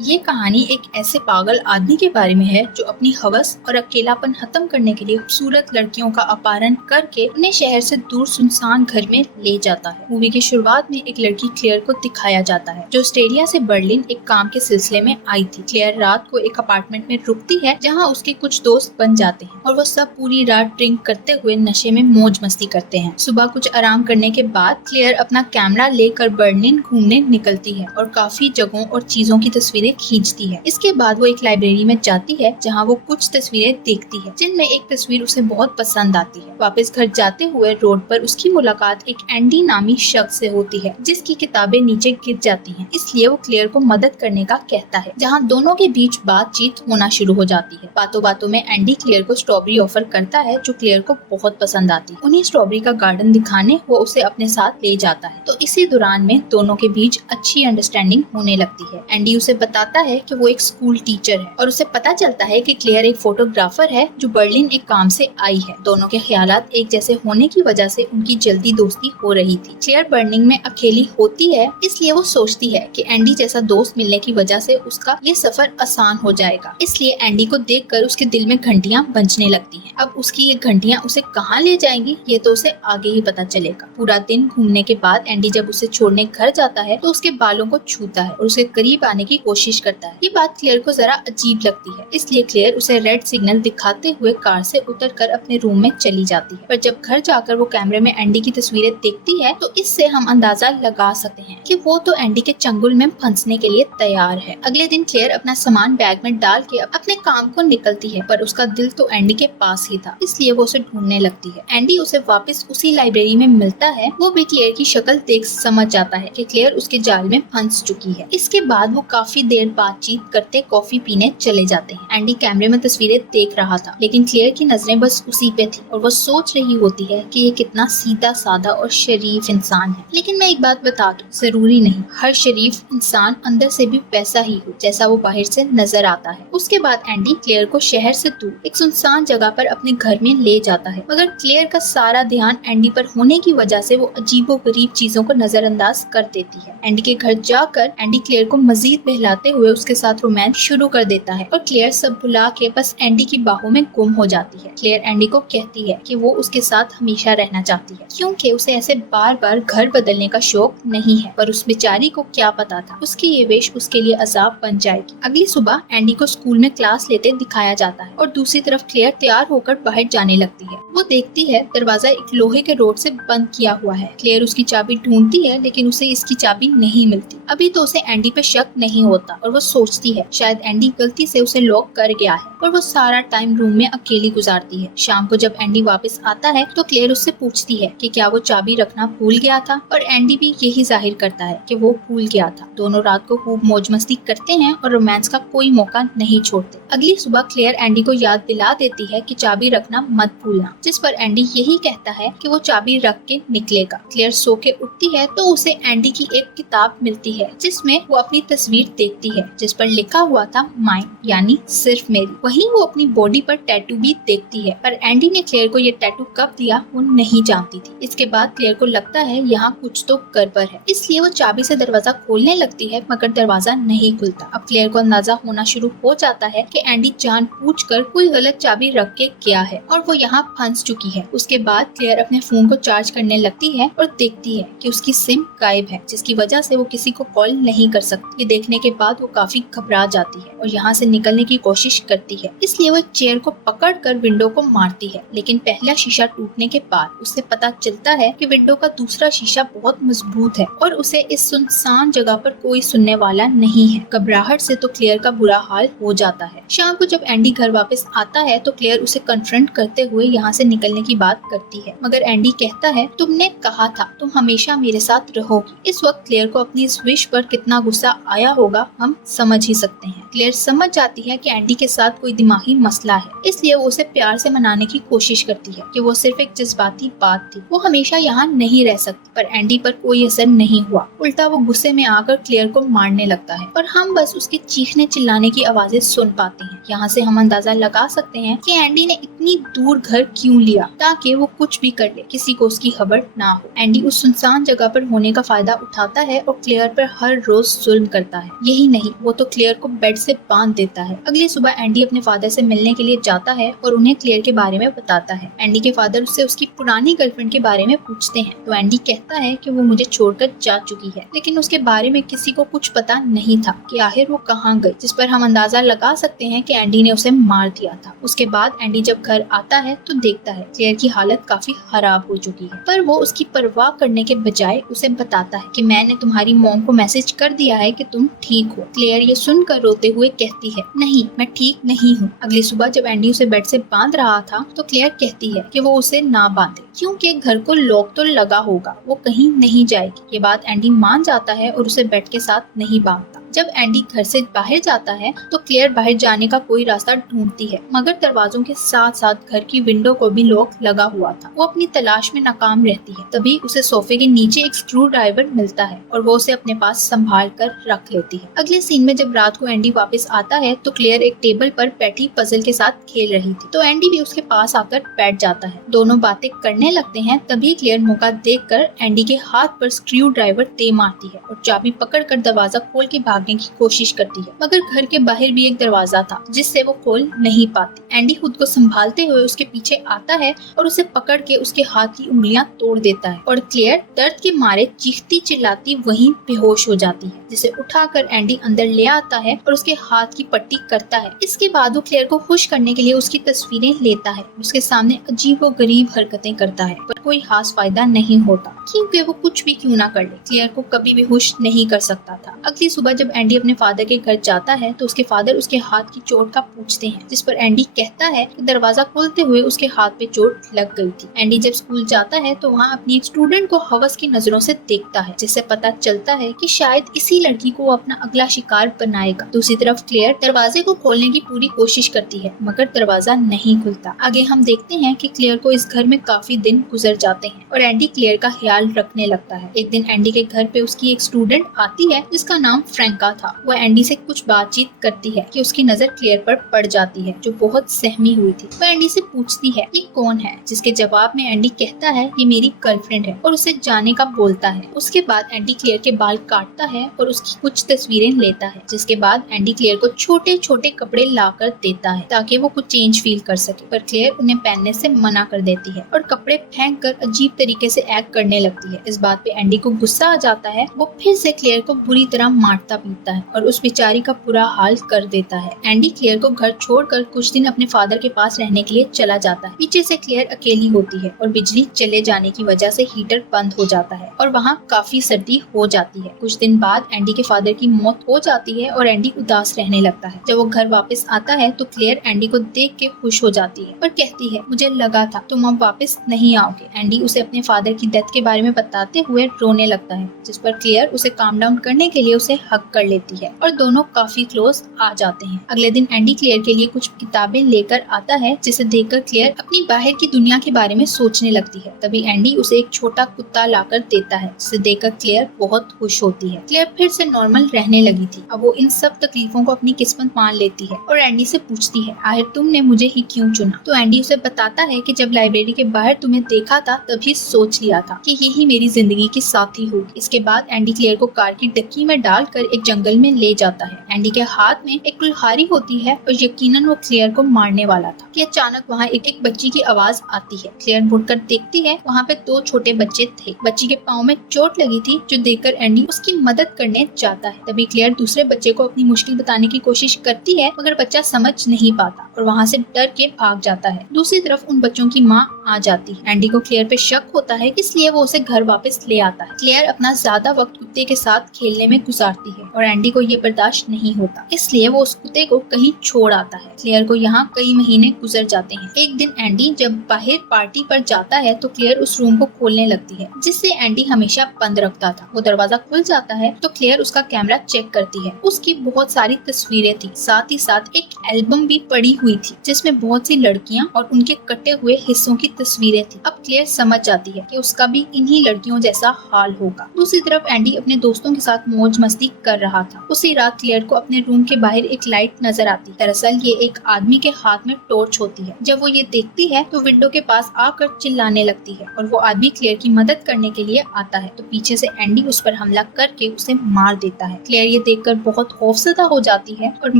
ये कहानी एक ऐसे पागल आदमी के बारे में है जो अपनी हवस और अकेलापन खत्म करने के लिए खूबसूरत लड़कियों का अपहरण करके उन्हें शहर से दूर सुनसान घर में ले जाता है। मूवी की शुरुआत में एक लड़की क्लेयर को दिखाया जाता है जो ऑस्ट्रेलिया से बर्लिन एक काम के सिलसिले में आई थी। क्लेयर रात को एक अपार्टमेंट में रुकती है जहाँ उसके कुछ दोस्त बन जाते हैं और वो सब पूरी रात ड्रिंक करते हुए नशे में मौज मस्ती करते हैं। सुबह कुछ आराम करने के बाद क्लेयर अपना कैमरा लेकर बर्लिन घूमने निकलती है और काफी जगहों और चीजों की तस्वीरें खींचती है। इसके बाद वो एक लाइब्रेरी में जाती है जहाँ वो कुछ तस्वीरें देखती है जिनमें एक तस्वीर उसे बहुत पसंद आती है। वापस घर जाते हुए रोड पर उसकी मुलाकात एक एंडी नामी शख्स से होती है जिसकी किताबें नीचे गिर जाती हैं। इसलिए वो क्लेयर को मदद करने का कहता है जहाँ दोनों के बीच बातचीत होना शुरू हो जाती है। बातों बातों में एंडी क्लेयर को स्ट्रॉबेरी ऑफर करता है जो क्लेयर को बहुत पसंद आती है। उन्हें स्ट्रॉबेरी का गार्डन दिखाने वो उसे अपने साथ ले जाता है। तो इसी दौरान में दोनों के बीच अच्छी अंडरस्टैंडिंग होने लगती है। एंडी उसे बताता है कि वो एक स्कूल टीचर है और उसे पता चलता है कि क्लेयर एक फोटोग्राफर है जो बर्लिन एक काम से आई है। दोनों के ख्यालात एक जैसे होने की वजह से उनकी जल्दी दोस्ती हो रही थी। क्लेयर बर्लिन में अकेली होती है इसलिए वो सोचती है कि एंडी जैसा दोस्त मिलने की वजह से उसका ये सफर आसान हो जाएगा। इसलिए एंडी को देखकर उसके दिल में घंटियां बजने लगती हैं। अब उसकी ये घंटियां उसे कहाँ ले जाएंगी ये तो उसे आगे ही पता चलेगा। पूरा दिन घूमने के बाद एंडी जब उसे छोड़ने घर जाता है तो उसके बालों को छूता है और उसके करीब आने की कोशिश करता है। ये बात क्लेयर को जरा अजीब लगती है इसलिए क्लेयर उसे रेड सिग्नल दिखाते हुए कार से उतरकर अपने रूम में चली जाती है। पर जब घर जाकर वो कैमरे में एंडी की तस्वीरें देखती है तो इससे हम अंदाजा लगा सकते हैं कि वो तो एंडी के चंगुल में फंसने के लिए तैयार है। अगले दिन क्लेयर अपना सामान बैग में डाल के अपने काम को निकलती है पर उसका दिल तो एंडी के पास ही था इसलिए वो उसे ढूंढने लगती है। एंडी उसे वापस उसी लाइब्रेरी में मिलता है। वो भी क्लेयर की शक्ल देख समझ जाता है कि क्लेयर उसके जाल में फंस चुकी है। इसके बाद वो काफी देर बातचीत करते कॉफी पीने चले जाते हैं। एंडी कैमरे में तस्वीरें देख रहा था लेकिन क्लेयर की नजरें बस उसी पे थी और वो सोच रही होती है कि ये कितना सीधा साधा और शरीफ इंसान है। लेकिन मैं एक बात बता दूं, जरूरी नहीं हर शरीफ इंसान अंदर से भी वैसा ही हो जैसा वो बाहर से नजर आता है। उसके बाद एंडी क्लेयर को शहर से दूर एक सुनसान जगह पर अपने घर में ले जाता है मगर क्लेयर का सारा ध्यान एंडी पर होने की वजह से वो अजीबोगरीब चीजों को नजरअंदाज कर देती है। एंडी के घर जाकर एंडी क्लेयर को मजीद बहलाते हुए उसके साथ रोमांस शुरू कर देता है और क्लेयर सब भुला के बस एंडी की बाहों में गुम हो जाती है। क्लेयर एंडी को कहती है कि वो उसके साथ हमेशा रहना चाहती है क्योंकि उसे ऐसे बार बार घर बदलने का शौक नहीं है। पर उस बेचारी को क्या पता था उसकी ये विश उसके लिए अजाब बन जाएगी। अगली सुबह एंडी को स्कूल में क्लास लेते दिखाया जाता है और दूसरी तरफ क्लेयर तैयार होकर बाहर जाने लगती है। वो देखती है दरवाजा एक लोहे के रोड से बंद किया हुआ है। क्लेयर उसकी चाबी ढूंढती है लेकिन उसे इसकी चाबी नहीं मिलती। अभी तो उसे एंडी पे शक नहीं होता और वो सोचती है शायद एंडी गलती से उसे लॉक कर गया है और वो सारा टाइम रूम में अकेली गुजारती है। शाम को जब एंडी वापस आता है तो क्लेयर उससे पूछती है कि क्या वो चाबी रखना भूल गया था और एंडी भी यही जाहिर करता है कि वो भूल गया था। दोनों रात को खूब मौज मस्ती करते हैं और रोमांस का कोई मौका नहीं छोड़ते। अगली सुबह क्लेयर एंडी को याद दिला देती है कि चाबी रखना मत भूलना, जिस पर एंडी यही कहता है कि वो चाबी रख के निकलेगा। क्लेयर सो के उठती है तो उसे एंडी की एक किताब मिलती है जिसमें वो अपनी तस्वीर देखती है जिस पर लिखा हुआ था माइन यानी सिर्फ मेरी। वहीं वो अपनी बॉडी पर टैटू भी देखती है पर एंडी ने क्लेयर को ये टैटू कब दिया वो नहीं जानती थी। इसके बाद क्लेयर को लगता है यहाँ कुछ तो गड़बड़ है इसलिए वो चाबी से दरवाजा खोलने लगती है मगर दरवाजा नहीं खुलता। अब क्लेयर को अंदाजा होना शुरू हो जाता है कि एंडी जानबूझकर कोई गलत चाबी रख के गया है और वो यहाँ फंस चुकी है। उसके बाद क्लेयर अपने फोन को चार्ज करने लगती है और देखती है कि उसकी सिम गायब है जिसकी वजह से वो किसी को कॉल नहीं कर सकती। ये देखने के बाद वो काफी घबरा जाती है और यहाँ से निकलने की कोशिश करती है इसलिए वो एक चेयर को पकड़कर विंडो को मारती है। लेकिन पहला शीशा टूटने के बाद उसे पता चलता है कि विंडो का दूसरा शीशा बहुत मजबूत है और उसे इस सुनसान जगह पर कोई सुनने वाला नहीं है। घबराहट से तो क्लेयर का बुरा हाल हो जाता है। शाम को जब एंडी घर वापस आता है तो क्लेयर उसे कन्फ्रंट करते हुए यहाँ से निकलने की बात करती है मगर एंडी कहता है तुमने कहा था तुम हमेशा मेरे साथ रहोगी। इस वक्त क्लेयर को अपनी इस विश पर कितना गुस्सा आया होगा हम समझ ही सकते हैं। क्लेयर समझ जाती है कि एंडी के साथ कोई दिमागी मसला है इसलिए वो उसे प्यार से मनाने की कोशिश करती है कि वो सिर्फ एक जज्बाती बात थी, वो हमेशा यहाँ नहीं रह सकती। पर एंडी पर कोई असर नहीं हुआ, उल्टा वो गुस्से में आकर क्लेयर को मारने लगता है और हम बस उसके चीखने चिल्लाने की आवाजें सुन पाते हैं। यहाँ से हम अंदाजा लगा सकते हैं कि एंडी ने इतनी दूर घर क्यों लिया ताकि वो कुछ भी कर ले किसी को उसकी खबर ना हो। एंडी उस सुनसान जगह पर होने का फायदा उठाता है और क्लेयर पर हर रोज जुल्म करता है। यही नहीं, वो तो क्लेयर को बेड से बांध देता है। अगली सुबह एंडी अपने फादर से मिलने के लिए जाता है और उन्हें क्लेयर के बारे में बताता है। एंडी के फादर उससे उसकी पुरानी गर्लफ्रेंड के बारे में पूछते हैं तो एंडी कहता है कि वो मुझे छोड़कर जा चुकी है, लेकिन उसके बारे में किसी को कुछ पता नहीं था कि आखिर वो कहाँ गई, जिस पर हम अंदाजा लगा सकते हैं कि एंडी ने उसे मार दिया था। उसके बाद एंडी जब घर आता है तो देखता है क्लेयर की हालत काफी खराब हो चुकी है, पर वो उसकी परवाह करने के बजाय उसे बताता है कि मैंने तुम्हारी मॉम को मैसेज कर दिया है कि तुम ठीक हो। क्लेयर ये सुनकर रोते हुए कहती है, नहीं, मैं ठीक नहीं हूँ। अगली सुबह जब एंडी उसे बेड से बांध रहा था तो क्लेयर कहती है कि वो उसे ना बांधे, क्योंकि घर को लॉक तो लगा होगा, वो कहीं नहीं जाएगी। ये बात एंडी मान जाता है और उसे बेड के साथ नहीं बांधता। जब एंडी घर से बाहर जाता है तो क्लेयर बाहर जाने का कोई रास्ता ढूंढती है, मगर दरवाजों के साथ साथ घर की विंडो को भी लॉक लगा हुआ था। वो अपनी तलाश में नाकाम रहती है। तभी उसे सोफे के नीचे एक स्क्रू ड्राइवर मिलता है और वो उसे अपने पास संभाल कर रख लेती है। अगले सीन में जब रात को एंडी वापस आता है तो क्लेयर एक टेबल पर बैठी पजल के साथ खेल रही थी, तो एंडी भी उसके पास आकर बैठ जाता है। दोनों बातें करने लगते हैं। तभी क्लेयर मौका देखकर एंडी के हाथ पर स्क्रू ड्राइवर दे मारती है और चाबी पकड़कर दरवाजा खोल के भागने की कोशिश करती है, मगर घर के बाहर भी एक दरवाजा था जिससे वो खोल नहीं पाती। एंडी खुद को संभालते हुए उसके पीछे आता है और उसे पकड़ के उसके हाथ की उंगलियां तोड़ देता है और क्लेयर दर्द के मारे चीखती चिल्लाती वहीं बेहोश हो जाती है, जिसे उठाकर एंडी अंदर ले आता है और उसके हाथ की पट्टी करता है। इसके बाद वो क्लेयर को खुश करने के लिए उसकी तस्वीरें लेता है, उसके सामने अजीबोगरीब हरकतें करता है, पर कोई खास फायदा नहीं होता, क्योंकि वो कुछ भी क्यों ना कर ले, क्लेयर को कभी भी खुश नहीं कर सकता था। अगली सुबह जब एंडी अपने फादर के घर जाता है तो उसके फादर उसके हाथ की चोट का पूछते हैं, जिस पर एंडी कहता है कि दरवाजा खोलते हुए उसके हाथ पे चोट लग गई थी। एंडी जब स्कूल जाता है तो वहाँ अपनी एक स्टूडेंट को हवस की नजरों से देखता है, जिससे पता चलता है कि शायद इसी लड़की को अपना अगला शिकार बनाएगा। दूसरी तरफ क्लेयर दरवाजे को खोलने की पूरी कोशिश करती है, मगर दरवाजा नहीं खुलता। आगे हम देखते हैं कि क्लेयर को इस घर में काफी दिन गुजर जाते हैं और एंडी क्लेयर का ख्याल रखने लगता है। एक दिन एंडी के घर पे उसकी एक स्टूडेंट आती है जिसका नाम फ्रैंका था। वो एंडी से कुछ बातचीत करती है कि उसकी नजर क्लेयर पर पड़ जाती है, जो बहुत सहमी हुई थी। वो एंडी से पूछती है ये कौन है, जिसके जवाब में एंडी कहता है ये मेरी गर्लफ्रेंड है और उसे जाने का बोलता है। उसके बाद एंडी क्लेयर के बाल काटता है और उसकी कुछ तस्वीरें लेता है, जिसके बाद एंडी क्लेयर को छोटे छोटे कपड़े लाकर देता है ताकि वो कुछ चेंज फील कर सके, पर क्लेयर उन्हें पहनने से मना कर देती है और कपड़े फेंक कर अजीब तरीके से एक्ट करने लगती है। इस बात पे एंडी को गुस्सा आ जाता है। वो फिर से क्लेयर को बुरी तरह मारता पीटता है और उस बेचारी का बुरा हाल कर देता है। एंडी क्लेयर को घर छोड़कर कुछ दिन अपने फादर के पास रहने के लिए चला जाता है। पीछे से क्लेयर अकेली होती है और बिजली चले जाने की वजह से हीटर बंद हो जाता है और वहाँ काफी सर्दी हो जाती है। कुछ दिन बाद एंडी के फादर की मौत हो जाती है और एंडी उदास रहने लगता है। जब वो घर वापस आता है तो क्लेयर एंडी को देख के खुश हो जाती है और कहती है मुझे लगा था तुम अब वापस नहीं आओगे। एंडी उसे अपने फादर की डेथ के बारे में बताते हुए रोने लगता है, जिस पर क्लेयर उसे काम डाउन करने के लिए उसे हक कर लेती है और दोनों काफी क्लोज आ जाते हैं। अगले दिन एंडी क्लेयर के लिए कुछ किताबें लेकर आता है, जिसे देखकर क्लेयर अपनी बाहर की दुनिया के बारे में सोचने लगती है। तभी एंडी उसे एक छोटा कुत्ता लाकर देता है, जिसे देखकर क्लेयर बहुत खुश होती है। क्लेयर फिर से नॉर्मल रहने लगी थी। अब वो इन सब तकलीफों को अपनी किस्मत मान लेती है और एंडी से पूछती है आखिर तुमने मुझे ही क्यों चुना। तो एंडी उसे बताता है कि जब लाइब्रेरी के बाहर तुम्हें देखा था तभी सोच लिया था कि यही मेरी जिंदगी की साथी होगी। इसके बाद एंडी क्लेयर को कार की डिक्की में डालकर एक जंगल में ले जाता है। एंडी के हाथ में एक कुल्हाड़ी होती है और यकीनन वो क्लेयर को मारने वाला था कि अचानक वहाँ एक बच्ची की आवाज आती है। क्लेयर मुड़कर देखती है, वहाँ पे 2 छोटे बच्चे थे। बच्ची के पाँव में चोट लगी थी, जो देखकर एंडी उसकी मदद करने जाता है। तभी क्लेयर दूसरे बच्चे को अपनी मुश्किल बताने की कोशिश करती है, मगर बच्चा समझ नहीं पाता और वहाँ से डर के भाग जाता है। दूसरी तरफ उन बच्चों की माँ आ जाती है। एंडी को क्लेयर पे शक होता है, इसलिए वो उसे घर वापस ले आता है। क्लेयर अपना ज्यादा वक्त कुत्ते के साथ खेलने में गुजारती है और एंडी को ये बर्दाश्त नहीं होता, इसलिए वो उस कुत्ते को कहीं छोड़ आता है। क्लेयर को यहाँ कई महीने गुजर जाते हैं। एक दिन एंडी जब बाहर पार्टी पर जाता है तो क्लेयर उस रूम को खोलने लगती है, जिससे एंडी हमेशा बंद रखता था। वो दरवाजा खुल जाता है तो क्लेयर उसका कैमरा चेक करती है। उसकी बहुत सारी तस्वीरें थी, साथ ही साथ एक एल्बम भी पड़ी हुई थी, जिसमें बहुत सी लड़कियां और उनके कटे हुए हिस्सों की तस्वीरें थी। अब क्लेयर समझ जाती है कि उसका भी इन्हीं लड़कियों जैसा हाल होगा। दूसरी तरफ एंडी अपने दोस्तों के साथ मौज मस्ती कर रहा था। उसी रात क्लेयर को अपने रूम के बाहर एक लाइट नजर आती है। दरअसल ये एक आदमी के हाथ में टॉर्च होती है। जब वो ये देखती है तो विंडो के पास आकर चिल्लाने लगती है और वो आदमी क्लेयर की मदद करने के लिए आता है तो पीछे से एंडी उस पर हमला करके उसे मार देता है। क्लेयर ये देखकर बहुत खौफजदा हो जाती है और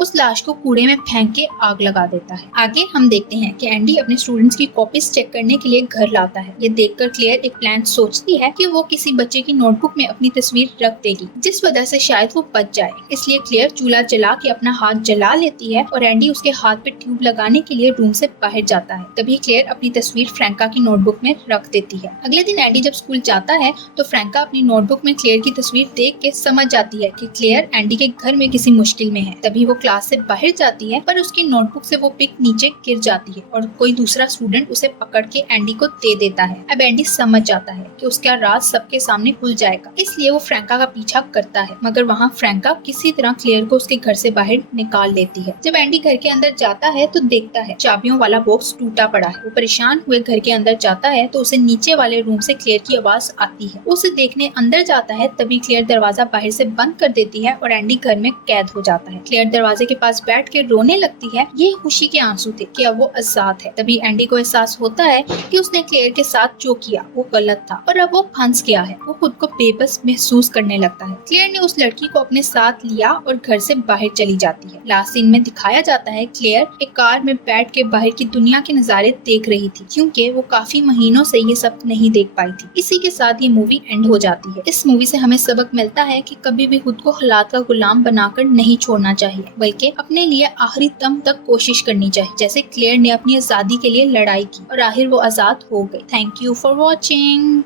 उस लाश को कूड़े में फेंक के आग लगा देता है। आगे हम देखते हैं कि एंडी अपने स्टूडेंट्स की कॉपीज चेक करने के लिए घर लाता है। ये देखकर क्लेयर एक प्लान सोचती है कि वो किसी बच्चे की नोटबुक में अपनी तस्वीर रख देगी, जिस वजह से शायद वो बच जाए। इसलिए क्लेयर चूल्हा जला के अपना हाथ जला लेती है और एंडी उसके हाथ पे ट्यूब लगाने के लिए रूम से बाहर जाता है। तभी क्लेयर अपनी तस्वीर फ्रैंका की नोटबुक में रख देती है। अगले दिन एंडी जब स्कूल जाता है तो फ्रैंका अपनी नोटबुक में क्लेयर की तस्वीर देख के समझ जाती है कि क्लेयर एंडी के घर में किसी मुश्किल में है। तभी वो क्लास से बाहर जाती है पर उसकी नोटबुक से वो पिक नीचे गिर जाती है और कोई दूसरा स्टूडेंट उसे पकड़ के एंडी को दे देता है। अब एंडी समझ जाता है कि उसका राज सबके सामने खुल जाएगा, इसलिए वो फ्रैंका का पीछा करता है, मगर वहाँ फ्रैंका किसी तरह क्लेयर को उसके घर से बाहर निकाल लेती है। जब एंडी घर के अंदर जाता है तो देखता है चाबियों वाला बॉक्स टूटा पड़ा है। वो परेशान हुए घर के अंदर जाता है तो उसे नीचे वाले रूम से क्लेयर की आवाज आती है। उसे देखने अंदर जाता है तभी क्लेयर दरवाजा बाहर से बंद कर देती है और एंडी घर में कैद हो जाता है। क्लेयर दरवाजे के पास बैठ के रोने लगती है। ये खुशी के आंसू थे कि अब वो आजाद है। तभी एंडी को एहसास होता है कि उसने क्लेयर के साथ जो किया वो गलत था और अब वो फंस गया है। वो खुद को बेबस महसूस करने लगता है। क्लेयर ने उस लड़की को अपने साथ लिया और घर से बाहर चली जाती है। लास्ट सीन में दिखाया जाता है क्लेयर एक कार में बैठ के बाहर की दुनिया के नजारे देख रही थी, क्योंकि वो काफी महीनों से ये सब नहीं देख पाई थी। इसी के साथ ये मूवी एंड हो जाती है। इस मूवी से हमें सबक मिलता है कि कभी भी खुद को हालात का गुलाम बनाकर नहीं छोड़ना चाहिए, बल्कि अपने लिए आखिरी दम तक कोशिश करनी चाहिए, जैसे क्लेयर ने अपनी आजादी के लिए लड़ाई की और आखिर वो आजाद हो गई। Thank you for watching.